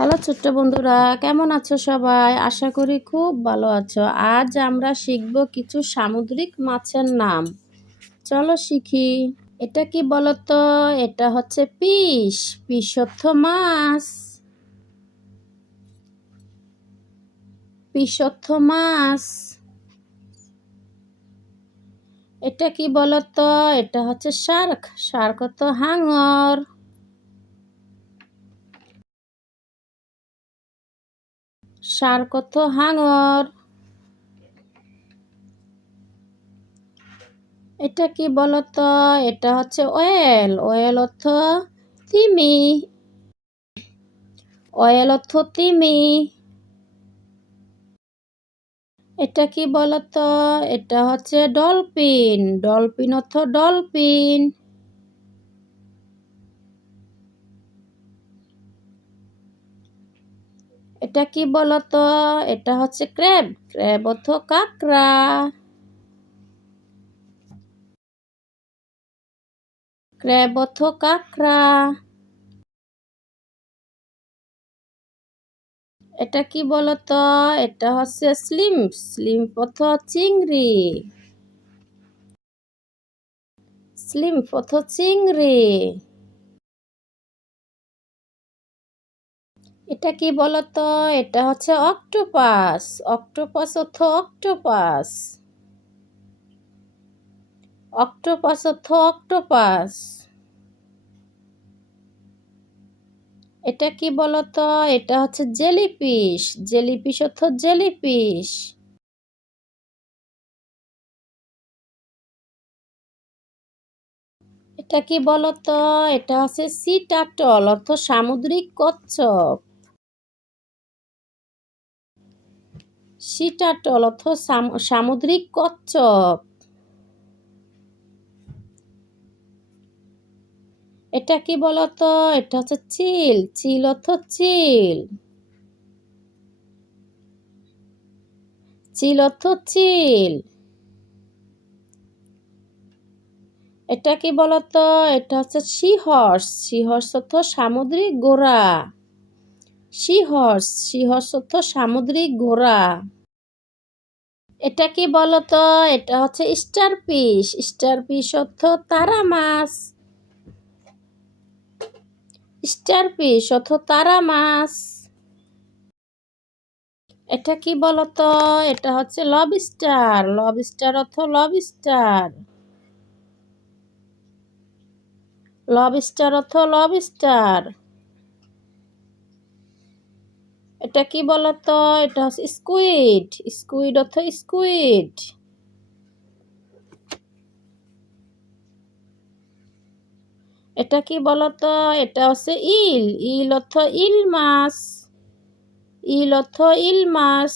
Hello ছোট্ট বন্ধুরা, কেমন আছো সবাই? আশা করি খুব ভালো আছো। আজ আমরা শিখব কিছু সামুদ্রিক মাছের নাম। চলো শিখি। এটা কি বলো তো? এটা হচ্ছে ফিশ। ফিশ অর্থ মাছ। ফিশ অর্থ মাছ। এটা কি বলো তো? এটা হচ্ছে শার্ক। শার্ক অর্থ হাঙর। শার্ক অর্থ হাঙর। এটা কি বলতো? এটা হচ্ছে ওয়েল। ওয়েল অর্থ তিমি। ওয়েল অর্থ তিমি। এটা কি বলতো? এটা হচ্ছে ডলফিন। ডলফিন অর্থ ডলফিন। এটা কি বলতো? এটা হচ্ছে ক্র্যাব। ক্র্যাব অর্থ কাঁকড়া। ক্র্যাব অর্থ কাঁকড়া। এটা কি বলতো? এটা হচ্ছে স্লিম্প। স্লিম্প অর্থ চিংড়ি। স্লিম্প অর্থ চিংড়ি। এটা কি বলতো? এটা হচ্ছে অক্টোপাস। অক্টোপাস অর্থ অক্টোপাস। অক্টোপাস অর্থ অক্টোপাস। এটা কি বলতো? এটা হচ্ছে জেলিফিশ। জেলিফিশ অর্থ জেলিফিশ। এটা কি বলতো? এটা হচ্ছে সি টার্টল অর্থ সামুদ্রিক কচ্ছপ। সি টার্টল অর্থ সামুদ্রিক কচ্ছপ। এটা কি বলতো? এটা হচ্ছে চিল। চিল অর্থ চিল। চিল অর্থ চিল। এটা কি বলতো? এটা হচ্ছে সি হর্স। সি হর্স অর্থ সামুদ্রিক ঘোড়া। C horse. সি হর্স অর্থ সামুদ্রিক ঘোড়া। এটা কি বলতো? এটা হচ্ছে স্টারফিশ। স্টারফিশ অর্থ তারা মাছ। স্টারফিশ অর্থ তারা মাছ। এটা কি বলতো? এটা হচ্ছে লবস্টার। লবস্টার অর্থ লবস্টার। লবস্টার অর্থ লবস্টার। এটা কি বলতো? এটা হচ্ছে স্কুইড। স্কুইড অর্থ স্কুইড। এটা কি বলতো? এটা হচ্ছে ইল। ইল অর্থ ইল মাছ। ইল অর্থ ইল মাছ।